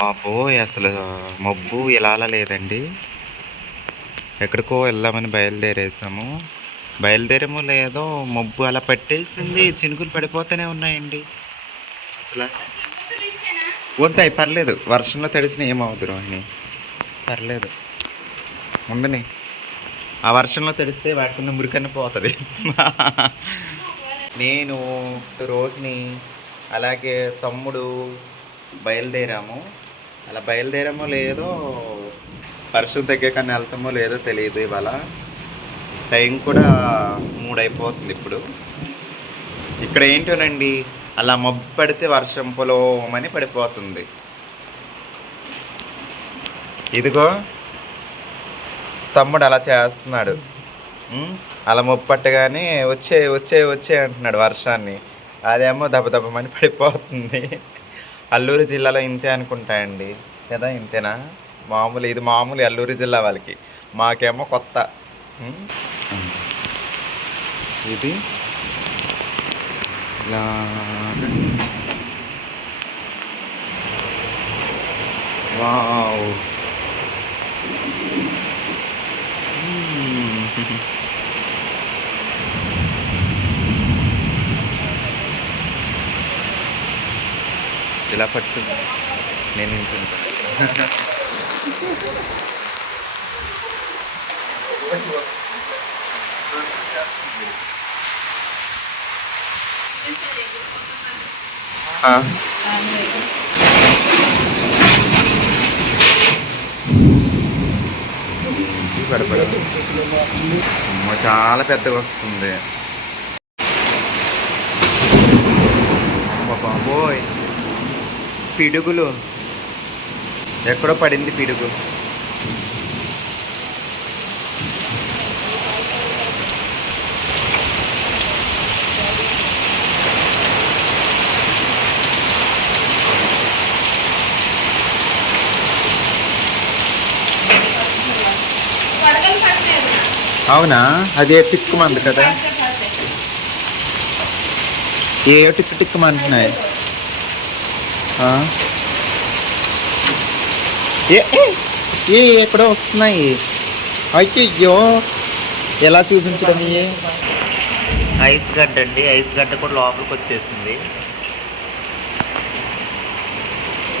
బాబోయ్! అసలు మబ్బు ఇలా లేదండి. ఎక్కడికో వెళ్దామని బయలుదేరేసాము. బయలుదేరామో లేదో మబ్బు అలా పట్టేసింది. చినుకులు పడిపోతూనే ఉన్నాయండి. అసల వద్దాయి పర్లేదు. వర్షంలో తడిసిన ఏమవుదు రోహిణి. పర్లేదు ఉండని. ఆ వర్షంలో తడిస్తే వాటికున్న మురికన్నా పోతుంది. నేను రోహిణి అలాగే తమ్ముడు బయలుదేరాము. అలా బయలుదేరామో లేదో వర్షం తగ్గాకన్నా వెళ్తామో లేదో తెలియదు. ఇవాళ టైం కూడా 3 అయిపోతుంది ఇప్పుడు. ఇక్కడ ఏంటోనండి అలా మబ్బు పడితే వర్షం పొలమని పడిపోతుంది. ఇదిగో తమ్ముడు అలా చేస్తున్నాడు. అలా మబ్బు పట్టగానే వచ్చే వచ్చే వచ్చే అంటున్నాడు వర్షాన్ని. అదేమో దెబ్బమని పడిపోతుంది. అల్లూరు జిల్లాలో ఇంతే అనుకుంటా అండి కదా. ఇంతేనా? ఇది మామూలు అల్లూరు జిల్లా వాళ్ళకి. మాకేమో కొత్త. ఇది ఇలా వావ్. ఇలా పట్టు నేను ఇంటుంటా. చాలా పెద్దగా వస్తుంది. బాబోయ్ పిడుగులు. ఎక్కడో పడింది పిడుగు. అవునా? అదే టిక్కుమంది కదా. ఏ టిక్కుమంటున్నాయి. ఎక్కడో వస్తున్నాయి. అయ్యో ఎలా చూపించడం. ఐస్ గడ్డ అండి. ఐస్ గడ్డ కూడా లోపలికి వచ్చేసింది.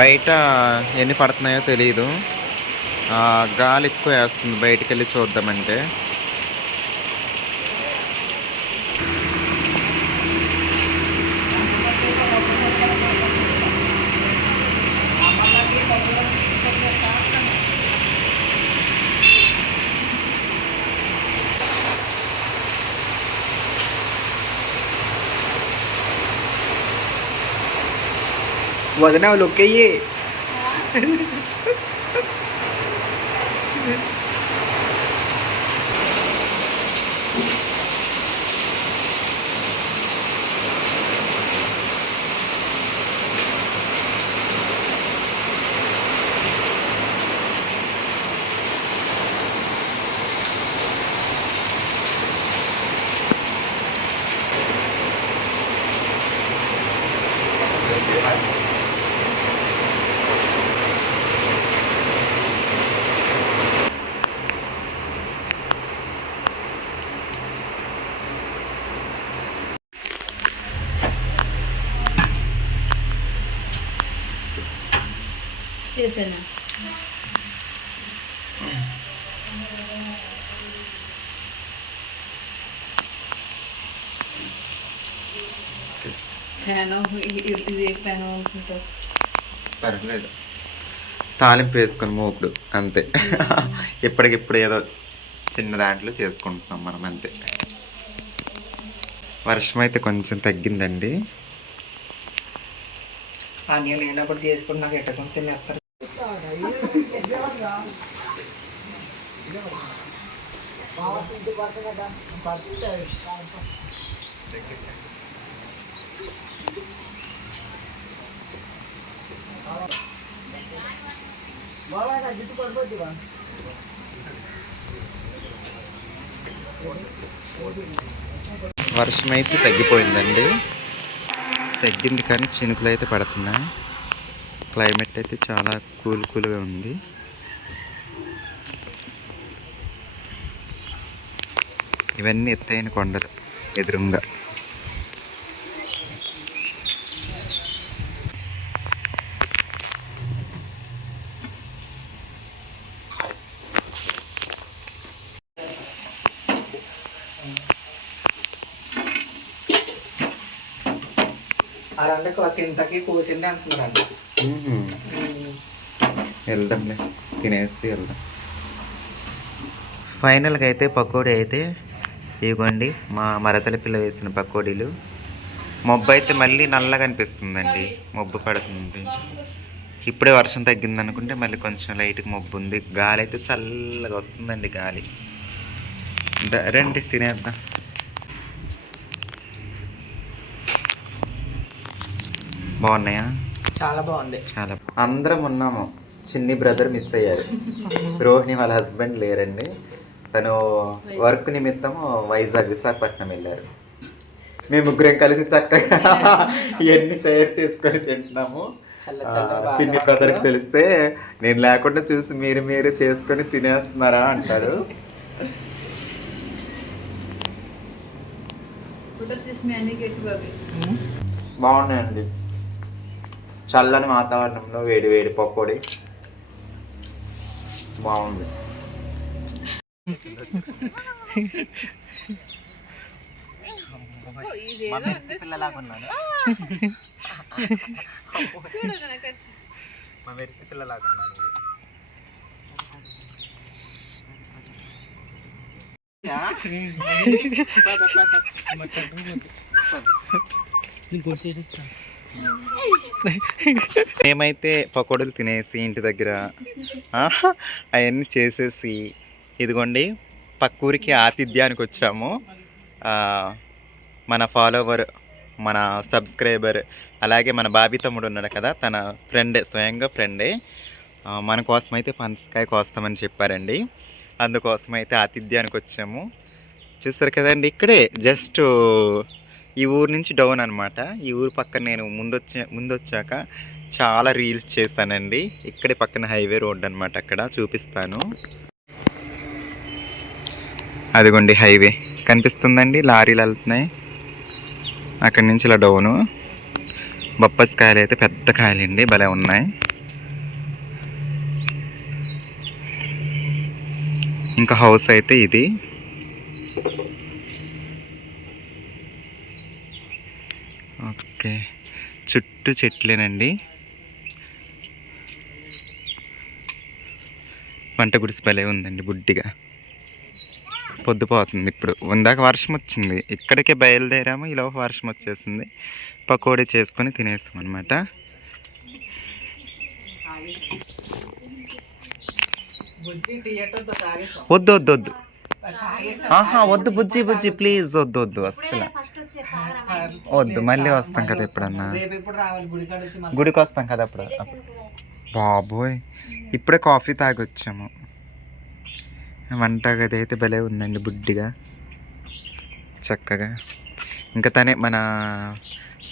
బయట ఎన్ని పడుతున్నాయో తెలియదు. గాలి ఎక్కువ వేస్తుంది. బయటికి వెళ్ళి చూద్దామంటే వదిన లుక్ అయ్యి. చేసాను. పర్లేదు. తాలింపు వేసుకొని మూపుడు అంతే. ఇప్పటికిప్పుడు ఏదో చిన్న దాంట్లో చేసుకుంటున్నాం మనం అంతే. వర్షం అయితే కొంచెం తగ్గిందండి. అన్నీ లేనప్పుడు చేసుకుని నాకు ఎట్టకొని తినేస్తారు. వర్షం అయితే తగ్గిపోయిందండి. తగ్గింది కానీ చినుకులు అయితే పడుతున్నాయి. క్లైమేట్ అయితే చాలా కూల్గా ఉంది. ఇవన్నీ ఎత్తైన కొండలు ఎదురుగా. అదంటే ఇంతకీ కోసింది అంటున్నారండి. వెళ్దాంలే, తినేసి వెళ్దాం. ఫైనల్గా అయితే పకోడీ అయితే ఇవ్వండి, మా మరదల పిల్ల వేసిన పకోడీలు. మబ్బు అయితే మళ్ళీ నల్లగా అనిపిస్తుందండి, మబ్బు పడుతుంది. ఇప్పుడే వర్షం తగ్గింది అనుకుంటే మళ్ళీ కొంచెం లైట్గా మబ్బు ఉంది. గాలి అయితే చల్లగా వస్తుందండి గాలి. రండి తినేద్దాం. బాగున్నాయా? చాలా బాగుంది. చాలా. అందరం ఉన్నాము, చిన్ని బ్రదర్ మిస్ అయ్యారు. రోహిణి వాళ్ళ హస్బెండ్ లేరండి, తను వర్క్ నిమిత్తము విశాఖపట్నం వెళ్ళారు. మేము ముగ్గురం కలిసి చక్కగా ఇవన్నీ తయారు చేసుకొని తింటున్నాము. చిన్ని బ్రదర్కి తెలిస్తే నేను లేకుండా చూసి మీరు చేసుకొని తినేస్తున్నారా అంటారు. బాగున్నాయండి, చల్లని వాతావరణంలో వేడి వేడి పకోడీ బాగుంది. పిల్లలాగున్నాను, మా మెరిసి పిల్లలాగున్నాను. మేమైతే పకోడీలు తినేసి ఇంటి దగ్గర అవన్నీ చేసేసి ఇదిగోండి పక్కూరికి ఆతిథ్యానికి వచ్చాము. మన ఫాలోవర్, మన సబ్స్క్రైబర్, అలాగే మన బాబీ తమ్ముడు ఉన్నాడు కదా, తన ఫ్రెండే, స్వయంగా ఫ్రెండే. మన కోసం అయితే పనసకాయ కోస్తామని చెప్పారండి. అందుకోసం అయితే ఆతిథ్యానికి వచ్చాము. చూస్తారు కదండి, ఇక్కడే జస్ట్ ఈ ఊరు నుంచి డౌన్ అనమాట. ఈ ఊరు పక్కన నేను ముందొచ్చాక చాలా రీల్స్ చేశానండి. ఇక్కడే పక్కన హైవే రోడ్ అనమాట, అక్కడ చూపిస్తాను. అదిగోండి హైవే కనిపిస్తుందండి, లారీలు వెళ్తున్నాయి అక్కడి నుంచి ఇలా డౌను. బొప్పాసి కాయలు అయితే పెద్ద కాయలండి, భలే ఉన్నాయి. ఇంకా హౌస్ అయితే ఇది. ఓకే, చుట్టూ చెట్లేనండి. పంట గుడిసి భలే ఉందండి, బుడ్డిగా. పొద్దుపోతుంది ఇప్పుడు. ఇందాక వర్షం వచ్చింది, ఇక్కడికే బయలుదేరాము, ఈలోపు వర్షం వచ్చేసింది. పకోడీ చేసుకొని తినేస్తాం అనమాట. వద్దు వద్దు వద్దు, వద్దు బుజ్జి ప్లీజ్, వద్దు అస్సలు వద్దు. మళ్ళీ వస్తాం కదా ఎప్పుడన్నా, గుడికి వస్తాం కదా అప్పుడు. బాబోయ్, ఇప్పుడే కాఫీ తాగొచ్చాము. వంట గది అయితే భలే ఉందండి, బుడ్డిగా చక్కగా. ఇంకా తనే మన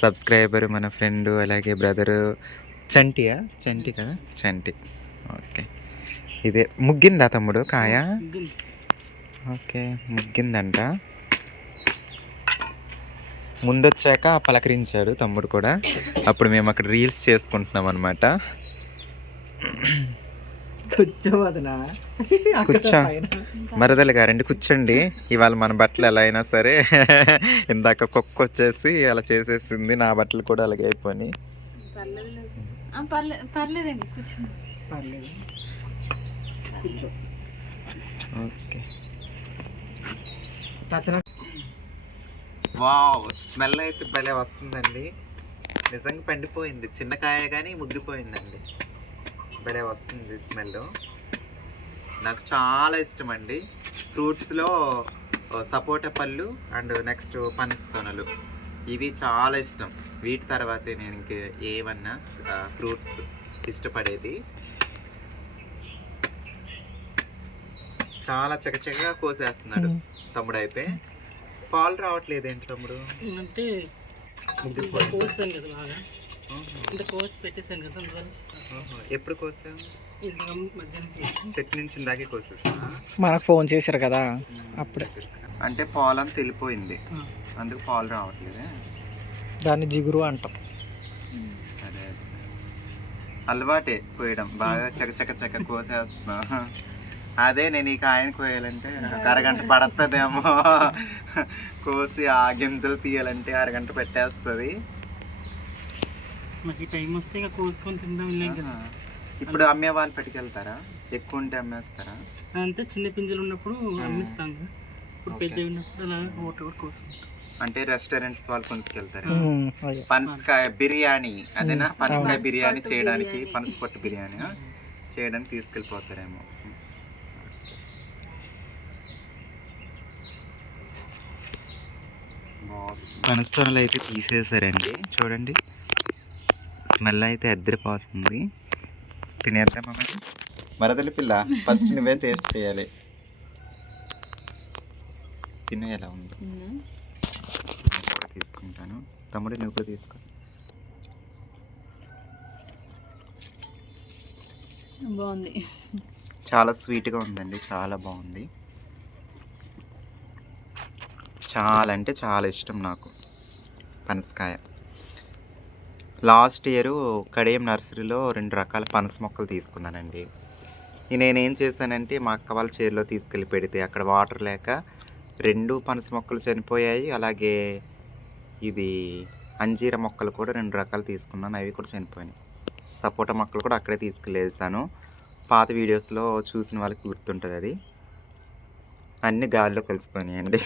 సబ్స్క్రైబర్, మన ఫ్రెండ్, అలాగే బ్రదరు. చంటి కదా, చంటి. ఓకే, ఇదే ముగ్గిందా తమ్ముడు కాయ? ఓకే, ముగ్గిందంట. ముందొచ్చాక పలకరించాడు తమ్ముడు కూడా. అప్పుడు మేము అక్కడ రీల్స్ చేసుకుంటున్నాం అనమాట. కూర్చో మరదలు గారండి, కూర్చోండి. ఇవాళ మన బట్టలు ఎలా అయినా సరే ఇందాక కుక్క వచ్చేసి అలా చేసేసింది, నా బట్టలు కూడా అలాగే అయిపోయినాయి. ఓకే, వావ్, స్మెల్ అయితే భలే వస్తుందండి. నిజంగా పండిపోయింది, చిన్న కాయ కానీ ముగ్గిపోయిందండి. భలే వస్తుంది స్మెల్. నాకు చాలా ఇష్టం అండి ఫ్రూట్స్లో సపోటా పళ్ళు అండ్ నెక్స్ట్ పనస తొనలు, ఇవి చాలా ఇష్టం. వీటి తర్వాతే నేను ఇంక ఏమన్నా ఫ్రూట్స్ ఇష్టపడేది. చాలా చకచకగా కోసేస్తున్నాడు తమ్ముడు. అయితే పాలు రావట్లేదు ఏంటి తమ్ముడు? అంటే కోసాను కదా బాగా, అంటే కోసి పెట్టేసాను కదా. ఎప్పుడు కోసావు? చెట్టు నుంచి ఇందాకే కోసేసా. మనకు ఫోన్ చేశారు కదా అప్పుడే. అంటే పాలంతా వెళ్ళిపోయింది, అందుకు పాలు రావట్లేదు. దాన్ని జిగురు అంటాం. అదే అలవాటే కోయడం, బాగా చక్క కోసేస్తున్నా. అదే నేను ఈ కాయని కోయాలంటే ఒక అరగంట పడుతుందేమో, కోసి ఆ గింజలు తీయాలంటే అరగంట పెట్టేస్తుంది. మాకు టైం వస్తే ఇక కోసుకొని తిందాం. ఇప్పుడు అమ్మే వాళ్ళు పట్టుకెళ్తారా? ఎక్కువ ఉంటే అమ్మేస్తారా? అంతే, చిన్న పింజలు ఉన్నప్పుడు అమ్మిస్తాం కదా. ఇప్పుడు పెద్ద ఉన్నప్పుడు అలా ఒకటి ఒకటి కోసుకుంటాం. అంటే రెస్టారెంట్స్ వాళ్ళు కొనుక్కెళ్తారు. పనసకాయ బిర్యానీ అదేనా? పనసకాయ బిర్యానీ చేయడానికి, పనస పొట్టు బిర్యానీ చేయడానికి తీసుకెళ్ళిపోతారేమో. పనస్తోనలు అయితే తీసేసారండి, చూడండి స్మెల్ అయితే అద్దరిపోతుంది. తినేద్దామా మరి? మరదలి పిల్ల, ఫస్ట్ నువ్వే టేస్ట్ చేయాలి. తినే ఎలా ఉంది తీసుకుంటాను. తమ్ముడు నువ్వు కూడా తీసుకో. బాగుంది, చాలా స్వీట్గా ఉందండి, చాలా బాగుంది. చాలా అంటే చాలా ఇష్టం నాకు పనసకాయ. లాస్ట్ ఇయర్ కడియం నర్సరీలో 2 రకాల పనస మొక్కలు తీసుకున్నానండి. నేనేం చేశానంటే మా అక్క వాళ్ళ చేరులో తీసుకెళ్ళి పెడితే అక్కడ వాటర్ లేక 2 పనస మొక్కలు చనిపోయాయి. అలాగే ఇది అంజీర మొక్కలు కూడా 2 రకాలు తీసుకున్నాను, అవి కూడా చనిపోయినాయి. సపోటా మొక్కలు కూడా అక్కడే తీసుకెళ్ళేసాను. పాత వీడియోస్లో చూసిన వాళ్ళకి గుర్తుంటుంది అది. అన్నీ గాలిలో కలిసిపోయినాయండి,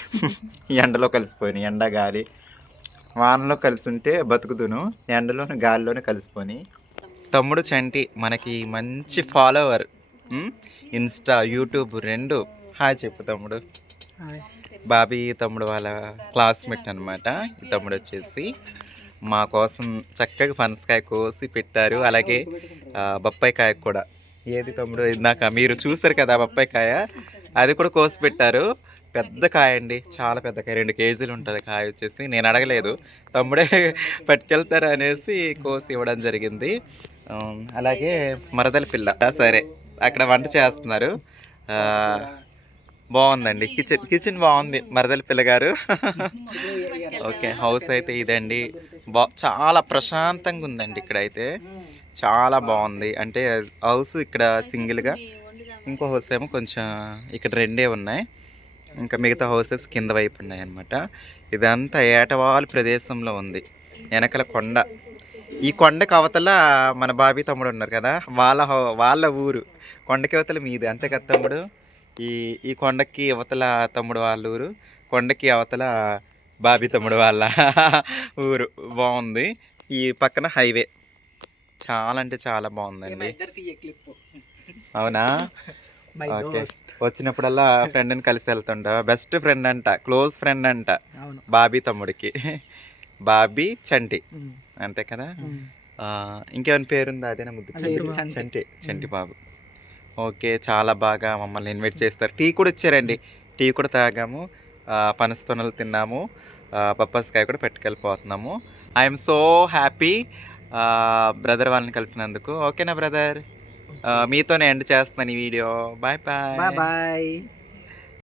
ఎండలో కలిసిపోయినాయి. ఎండ గాలి వానలో కలిసి ఉంటే బతుకుతును, ఎండలోనే గాలిలోనే కలిసిపోయి. తమ్ముడు చంటి మనకి మంచి ఫాలోవర్, ఇన్స్టా యూట్యూబ్ 2. హాయ్ చెప్పు తమ్ముడు. బాబీ తమ్ముడు వాళ్ళ క్లాస్మేట్ అనమాట. ఈ తమ్ముడు వచ్చేసి మా కోసం చక్కగా పనసకాయ కోసి పెట్టారు. అలాగే బొప్పాయి కాయ కూడా. ఏది తమ్ముడు? ఇందాక మీరు చూసారు కదా బొప్పాయి కాయ, అది కూడా కోసి పెట్టారు. పెద్ద కాయ అండి, చాలా పెద్ద కాయ, 2 కేజీలు ఉంటుంది కాయ వచ్చేసి. నేను అడగలేదు, తమ్ముడే పట్టుకెళ్తారు అనేసి కోసి ఇవ్వడం జరిగింది. అలాగే మరదల పిల్ల, సరే అక్కడ వంట చేస్తున్నారు. బాగుందండి, కిచెన్ బాగుంది మరదల పిల్ల గారు. ఓకే, హౌస్ అయితే ఇదండి. చాలా ప్రశాంతంగా ఉందండి ఇక్కడైతే, చాలా బాగుంది. అంటే హౌస్ ఇక్కడ సింగిల్గా, ఇంకో హౌస్ ఏమో కొంచెం ఇక్కడ 2 ఉన్నాయి, ఇంకా మిగతా హౌసెస్ కింద వైపు ఉన్నాయి అన్నమాట. ఇదంతా ఏటవాలు ప్రదేశంలో ఉంది, వెనకల కొండ. ఈ కొండకి అవతల మన బాబీ తమ్ముడు ఉన్నారు కదా, వాళ్ళ ఊరు. కొండకి అవతల మీది, అంతే కదా తమ్ముడు? ఈ కొండకి అవతల తమ్ముడు వాళ్ళ ఊరు, కొండకి అవతల బాబీ తమ్ముడు వాళ్ళ ఊరు. బాగుంది. ఈ పక్కన హైవే. చాలా అంటే చాలా బాగుందండి. అవునా? ఓకే, వచ్చినప్పుడల్లా ఫ్రెండ్ని కలిసి వెళ్తుంటా. బెస్ట్ ఫ్రెండ్ అంట, క్లోజ్ ఫ్రెండ్ అంట బాబీ తమ్ముడికి. బాబీ చంటి, అంతే కదా? ఇంకేమైనా పేరుందా? అదేనా ముద్దు? చంటి బాబు. ఓకే, చాలా బాగా మమ్మల్ని ఇన్వైట్ చేస్తారు. టీ కూడా ఇచ్చారండి, టీ కూడా తాగాము, పనస్తోనలు తిన్నాము, పప్పస్కాయ కూడా పెట్టుకెళ్ళిపోతున్నాము. ఐఎమ్ సో హ్యాపీ బ్రదర్ వాళ్ళని కలిసినందుకు. ఓకేనా బ్రదర్? మీతోనే ఎండ్ చేస్తున్నాను ఈ వీడియో. Bye bye.